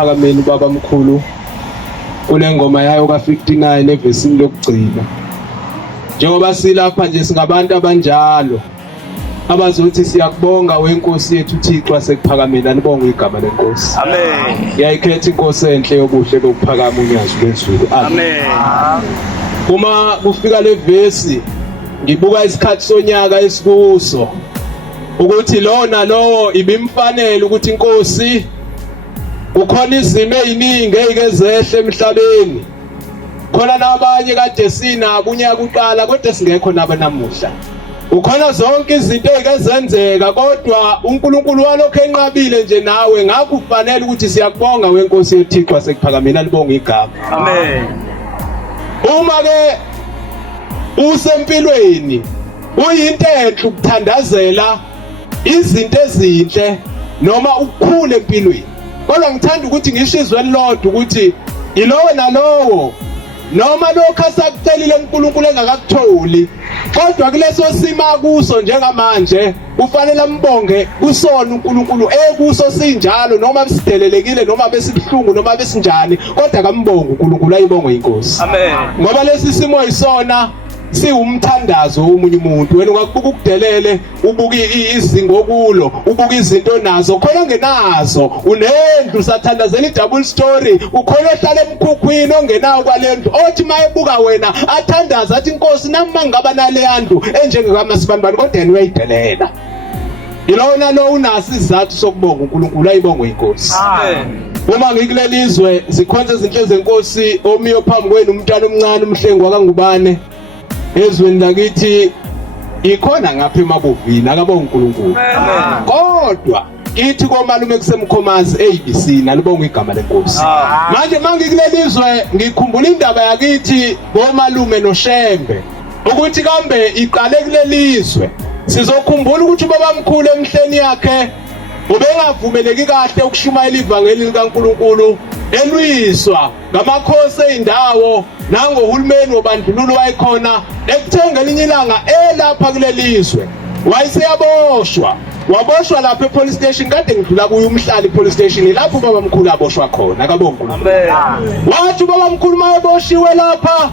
Phakameni baba mkhulu kule ngoma yayo ka59 evesini lokugcina. Njengoba silapha nje singabantu abanjalo abazothi siyakubonga wenkosi yethu Thixo asekuphakamela, nibonge igama lenkosi. Amen. Ngiyayikhetha inkosi enhle yobuhle bokuphakama unyazo lwezulu. Amen. Uma kufika le vesi ngibuka isikhathi sonyaka esikuso ukuthi lo nalowo ibimfanele ukuthi inkosi ukhona izimo eziningi ezikezehle emhlabeni. Khona nabanye kade sinabo unyaka uqala kodwa singekho nabo namuhla. Ukhona zonke izinto ezenzeka kodwa uNkulunkulu walokho enqabile nje nawe, ngakho kufanele ukuthi siyakubonga wenkosi yethixo asekuphakamela, libonge igama. Amen. Uma ke usempilweni uyinto enhle ukuthandazela izinto ezinhle noma ukukhula empilweni. Kodwa ngithanda ukuthi ngishizwe elilodwa ukuthi ilowo nalowo noma lokho asakucelile uNkulunkulu engakakutholi, kodwa kuleso simo akuso njengamanje kufanele ambonge kusona uNkulunkulu ekuso sinjalo, noma besidelelekile noma besibhlungu noma besinjani, kodwa kambonge uNkulunkulu, ayibonge inkosi. Amen. Ngoba lesi simo isona siwumthandazo womunye umuntu. Wena ungakubuka ukudelele, ubuka izingokulo, ubuka izinto nazo khona ngenazo, unendlu sathandazela i-double story, ukhona ohlala emkhukhwini ongenawo kwalendlu, othi mayebuka wena athandaza athi inkosi nami mangaba nale yandlu enjengekaMasibanibani kodwa yena uyayidelela. Ilona lo unasi izathu sokubonga uNkulunkulu, ayibonge inkosi. Amen. Uma ngikuleli izwe sikhonza izinhle zenkosi, omiyo phambi kwenu umntwana omncane umhlengi wakangubane ezweni lakithi ikhona ngapha emabovini, akabonga uNkulunkulu. Amen. Kodwa kithi komalume kusemkhomazi ABC nalibonga igama lenkosi. Manje mangikuleli izwe ngikhumbula indaba yakithi ngomalume noShembe ukuthi kambe iqale kuleli izwe sizokhumbula ukuthi ubabamkhulu emhleni yakhe ubengavumeleki kahle ukushumayela ivangeli likaNkulunkulu, elwiswa ngamakhosi eindawo nangohulumeni wobandlululo wayikhona. Ekuthenge elinye ilanga elapha kuleli izwe wayeseyaboshwa, waboshwa lapha epolice station, kade ngidlula kuyo umhlali police station lapho ubabamkhulu aboshwa khona, akabonga uNkulunkulu. Amen. Wathi ubabamkhulu mayeboshiwe lapha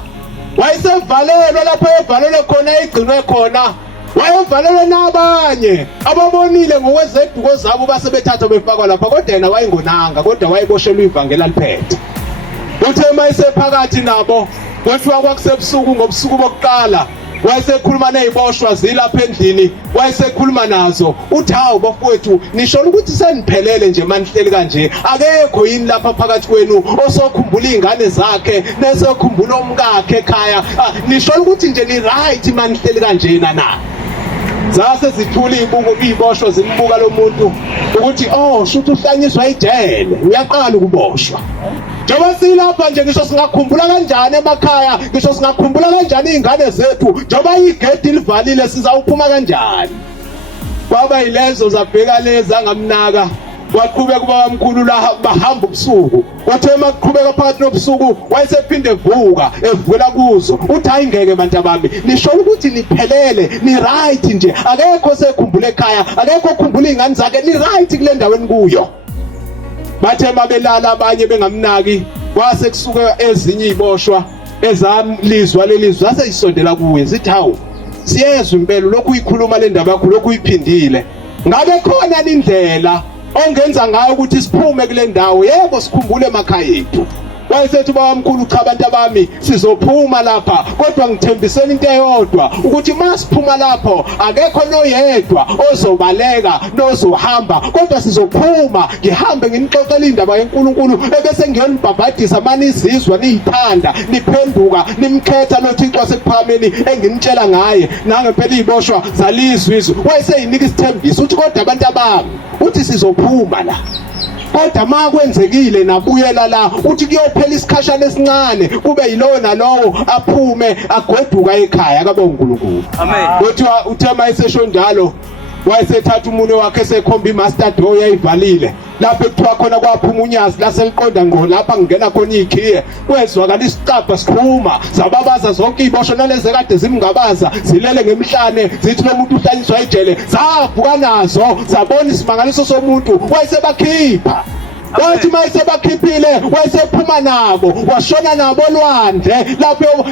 wayesevalelwe lapha evalelwe khona egcinwe khona, wayevalelwe nabanye ababonile ngokwezeduko zabo basebethatha befakwa lapha, kodwa yena wayengonanga, kodwa wayeboshelwe ivangeli aliphethe. Uthe mayesephakathi nabo kwethiwa kwakusebusuku, ngobusuku bokuqala wayesekhuluma neziboshwa zilapha endlini, wayesekhuluma nazo uthi hawu bafowethu nisho ukuthi seniphelele nje manihleli kanje, akekho yini lapha phakathi kwenu osokhumbula izingane zakhe nesokhumbula umkakhe ekhaya, nisho ukuthi nje ni right manihleli kanje na. Zase zithula iziboshwa zimbuka lo muntu ukuthi oh shuthi uhlanyiswa ijele, uyaqala ukuboshwa. Njengoba silapha nje ngisho singakhumbula kanjani emakhaya, ngisho singakhumbula kanjani izingane zethu, njengoba igedi livalile sizawuphuma kanjani. Baba yilezo zabheka leza ngamnaka, waqhubeka ubabamkhulu la bahamba ubusuku, wathe maqhubeka phakathi nobusuku wayesephinde evuka evukela kuzo, uthi hayi ngeke bantu bami nisho ukuthi niphelele ni right nje, akekho sekhumbula ekhaya, akekho okhumbula izingane zakhe, ni right kule ndaweni kuyo. Bathe mabelala abanye bengamnaki, kwase kusuka ezinye iziboshwa ezamlizwa lelizwe zaseyisondela kuye zithi hawu siyezwe impela lokhu uyikhuluma le ndaba yakho, lokhu uyiphindile, ngabe khona indlela ongenza ngayo ukuthi siphume kule ndawo? Yebo sikhumbule emakhaya ethu. Wayesethi babamkhulu cha abantu bami sizophuma lapha, kodwa ngithembiseni into eyodwa ukuthi masiphuma lapho akekho noyedwa ozobaleka nozohamba, kodwa sizophuma ngihambe nginixoxela indaba yeNkulunkulu ebese ngiyonibhabhadisa manizizwa niyithanda niphenduka nimkhetha noThixo asekuphakameni enginitshela ngaye. Nangempela iziboshwa zalizwe izwe wayeseyinika isithembiso uthi kodwa abantu bami uthi sizophuma la, kodwa makwenzekile nabuyela la uthi kuyophela isikhashana esincane kube yilowo nalowo aphume agoduka ekhaya, akabonga uNkulunkulu. Amen. Kuthiwa uthe mayesesho njalo wayesethatha umunwe wakhe esekhomba imaster door yayivalile lapho ekuthiwa khona kwaphuma unyazi laseliqonda ngo lapha ngena khona ikhiye, kwezwakala isiqabha sikhuma zababaza zonke iziboshwa nalezi kade zimngabaza zilele ngemhlane zithi lo muntu uhlanyiswa ejele, zavuka nazo zabona isimangaliso somuntu wayesebakhipha. wathi mayise bakhiphile wayesephuma nabo washona nabo olwandle lapho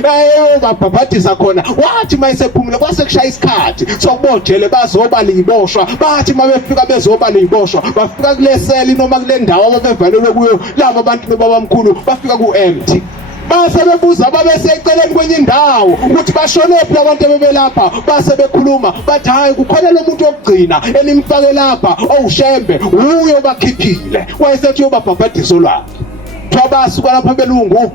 babhabhadisa khona wathi mayisephumile kwase kushaya isikhathi sokubojele bazoba liboshwa bathi mabefika bezoba liboshwa bafika kuleseli noma kule ndawo ababevalelwe kuyo labo abantu bebabamkhulu bafika ku-empty base bebuza babeseceleni kwenye indawo ukuthi bashonephi abantu abebelapha base bekhuluma bathi hayi kukhona lo muntu wokugcina elimfake lapha owushembe uyo bakhiphile wayesethi uyobabhabhadisa olwakhe twabasuka lapha belungu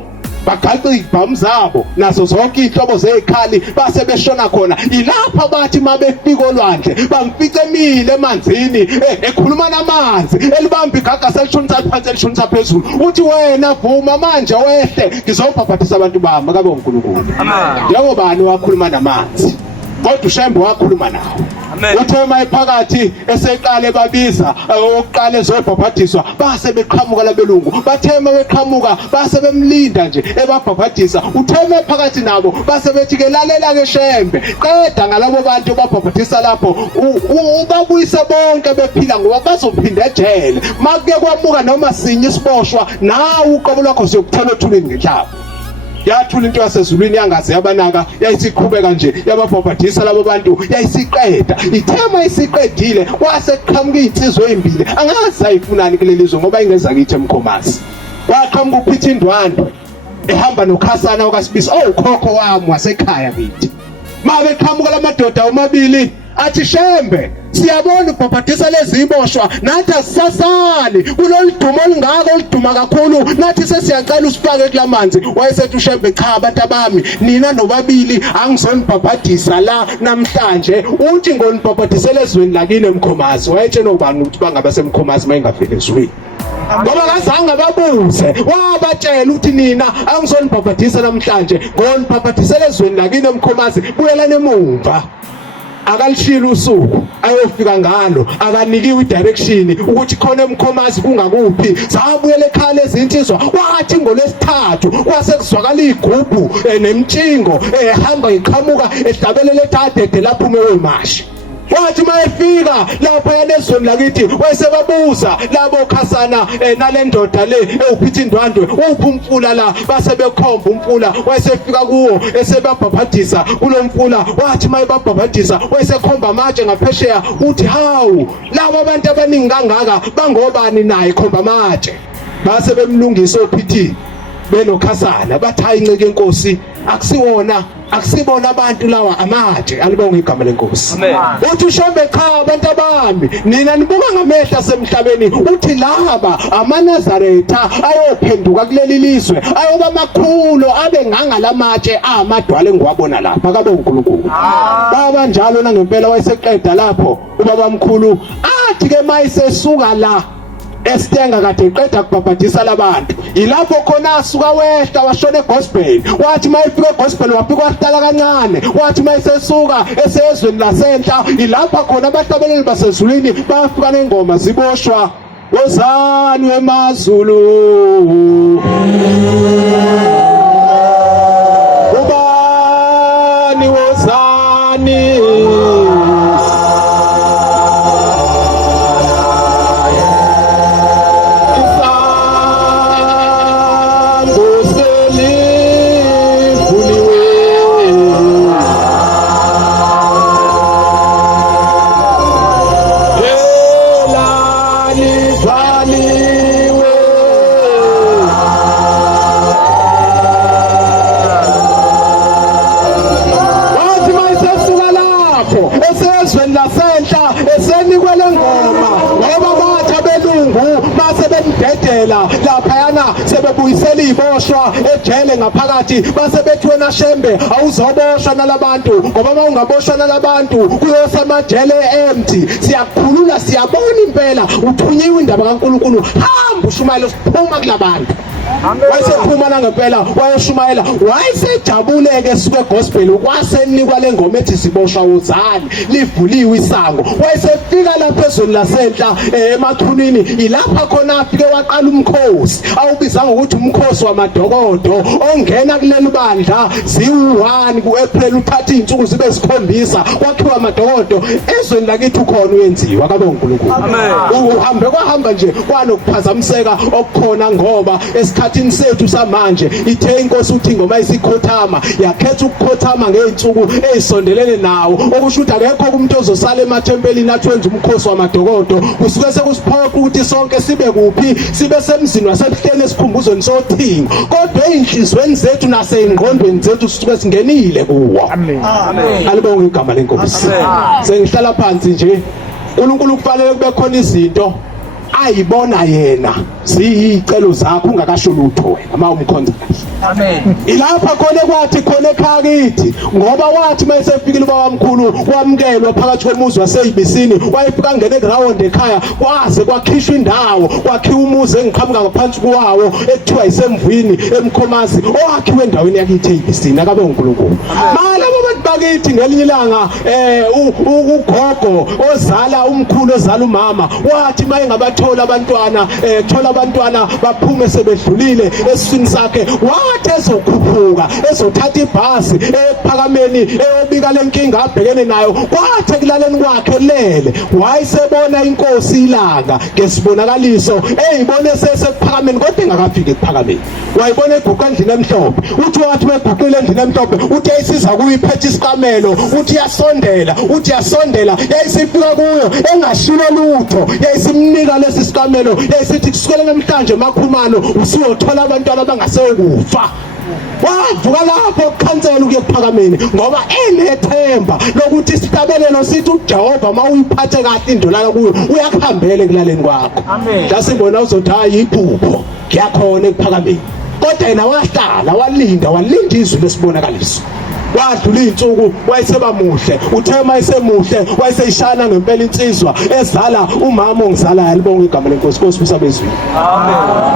bagaqa ibhamu zabo nazo zonke inhlobo zezikhali base beshona khona ilapha bathi mabefika olwandle bamfice emile emanzini ekhuluma namanzi elibamba igaga selishonisa phansi elishonisa phezulu uthi wena vuma manje wehle ngizobhabhathisa abantu bami kabe uNkulunkulu amen njengobani wakhuluma namanzi kodwa ushembe wakhuluma nawo uthe mayiphakathi eseqale babiza oqala ezobhabhadiswa base beqhamuka labelungu bathe beqhamuka base bemlinda nje ebabhabhadisa uthe mayiphakathi nabo base bethi ke lalela ke shembe qeda ngalabo bantu babhabhadisa lapho ubabuyisa bonke bephila ngoba bazophinda ejele makuke kwamuka noma sinye isiboshwa nawe uqobo lwakho siyokuthola othulini ngehlaba yathula into yasezulwini yangaze yabanaka yayisiqhubeka nje yababhabhadisa labo bantu yayisiqeda ithema isiqedile wase qhamuka insizwe ezimbili angazi ayifunani kulelizwe ngoba ingeza kithi eMkhomazi waqhamuka uPhithindwandwe ehamba noKhasana okaSibisi ukhokho wami wasekhaya bithi mabe qhamuka lamadoda omabili athi shembe siyabona ubhabhadisa leziboshwa nathi asisasali kuloludumo olungaka oluduma kakhulu nathi sesiyacela usifake kulamanzi wayesethi ushembe cha abantu abami nina nobabili angizonibhabhadisa la namhlanje uthi ngonibhabhadisele ezweni lakini eMkhomazi wayetshena ubani ukuthi bangabe seMkhomazi mayingafeli ezweni ngoba ngazange babuze wabatshela ukuthi nina angizonibhabhadisa namhlanje ngonibhabhadisele ezweni lakini eMkhomazi buyelana emumva akalishila usuku ayofika ngalo akanikiwe direction ukuthi khona eMkhomazi kungakuphi zabuyele ekhaya ezinsizwa wathi ngolesithathu kwase kuzwakala igubhu nemtshingo ehamba iqhamuka ehlabelele eThadede lapho umeweMashi wathi mayefika lapha yanezweni lakithi wayesebabuza labo Khasana nalendoda le eUphithindwandwe uphi umfula la base bekhomba umfula wayesefika kuwo esebabhabhadisa kulomfula wathi mayebabhabhadisa wayesekhomba amatshe ngaphesheya uthi hawu labo abantu abaningi kangaka bangobani naye khomba amatshe base bemlungisa ophithi benoKhasana bathi hayi nceke inkosi akusibona abantu lawa amatshe alibonga igama lenkosi amen uthi ushombe cha abantu abami nina nibuka ngamehla semhlabeni uthi laba amaNazaretha ayophenduka kuleli lizwe ayoba makhulu abe ngangalamatshe amadwala engiwabona lapha kabe uNkulunkulu baba njalo nangempela wayeseqeda lapho ubaba mkhulu athi ke mayisesuka la Estenga kade iqeda kubhabhadisa labantu ilapho khona asuka wehla washona eGospel wathi mayifika eGospel wafika wahlala kancane wathi mayisesuka esezweni lasentla ilapha khona abahlabeleli basezulwini bafika nengoma ziboshwa wozani wemazulu ubani wozani esezweni lasentla esenikwele ngoma ngoba bathi abelungu base bemdedela laphayana sebebuyisela iboshwa ejele ngaphakathi base bethi wena shembe awuzoboshwa nalabantu ngoba mawungaboshwa nalabantu kuyosamajele empty siyakhulula siyabona impela uthunyiwe indaba kaNkulunkulu hamba ushumayela siphuma kulabantu wayesephuma nangempela wayeshumayela wayesejabuleke suke gospel kwasenikwa lengoma ethi siboshwa uzali livuliwe isango wayesefika lapha ezweni lasenhla emathunini ilapha khona afike waqala umkhosi awubiza ngokuthi umkhosi wamadokodo ongena kuleli bandla ziwu1 kuApril uthatha izinsuku zibe 7 kwakhiwa amadokodo ezweni lakithi ukhona uyenziwa kabe uNkulunkulu uhambe kwahamba nje kwanokuphazamiseka okukhona ngoba esikhathini sethu samanje ithe inkosi uthi ngoma isikhothama yakhetha ukukhothama ngeinsuku ezisondelene nawo okusho ukuthi akekho umuntu ozosala emathempelini athenza umkhosi wamadokodo kusuke sekusiphoqa ukuthi sonke sibe kuphi sibe semzini wasebuhleni esikhumbuzweni sothingo kodwa einhlizweni zethu nasengqondweni zethu sisuke singenile kuwo amen alibonge igama lenkosi sengihlala phansi nje uNkulunkulu kufanele kube khona izinto ayibona yena ziyicelo zakho ungakasho lutho wena uma umkhonza amen ilapha khona kwathi khona ekhakithi ngoba wathi mayesefikile ubabamkhulu wamkelwa phakathi komuzi waseyibisini wayefika ngene ground ekhaya kwaze kwakhishwa indawo kwakhiwa umuzi engiqhamuka ngaphansi kwawo ekuthiwa isemvini emkhomazi owakhiwe endaweni yakithi eyibisini akabe uNkulunkulu mala abantu bakithi ngelinye ilanga ugogo ozala umkhulu ozala umama wathi maye ngabathola abantwana thola abantwana baphume sebedlulile esiswini sakhe wathi ezokhuphuka ezothatha ibhasi ephakameni eyobika lenkinga abhekene nayo kwathi kulaleni kwakhe lele wayesebona inkosi ilanga ngesibonakaliso eyibone sesephakameni kodwa engakafiki ephakameni wayibona eguqa endlini emhlophe uthi wathi weguqile endlini emhlophe uthi ayisiza kuyiphetha isikamelo uthi yasondela yayisifika kuyo engashilo lutho yayisimnika lesi sikamelo yayisithi kusukela namhlanje makhumalo usuyothola abantwana abangasekufa wavuka lapho ukhansela ukuye kuphakameni ngoba enethemba lokuthi isitabelelo sithi uJehova mawuyiphathe kahle indolana kuyo uyakuhambela ekulaleni kwakho amen lasibona uzothi hayi iphupho ngiyakhona ekuphakameni kodwa yena wahlala walinda izwi lesibonakaliso wadlula izinsuku wayeseba muhle uthema esemuhle wayeseyishana ngempela insizwa ezala umama ongizala yalibonga igama lenkosi Nkosi kusabezweni amen.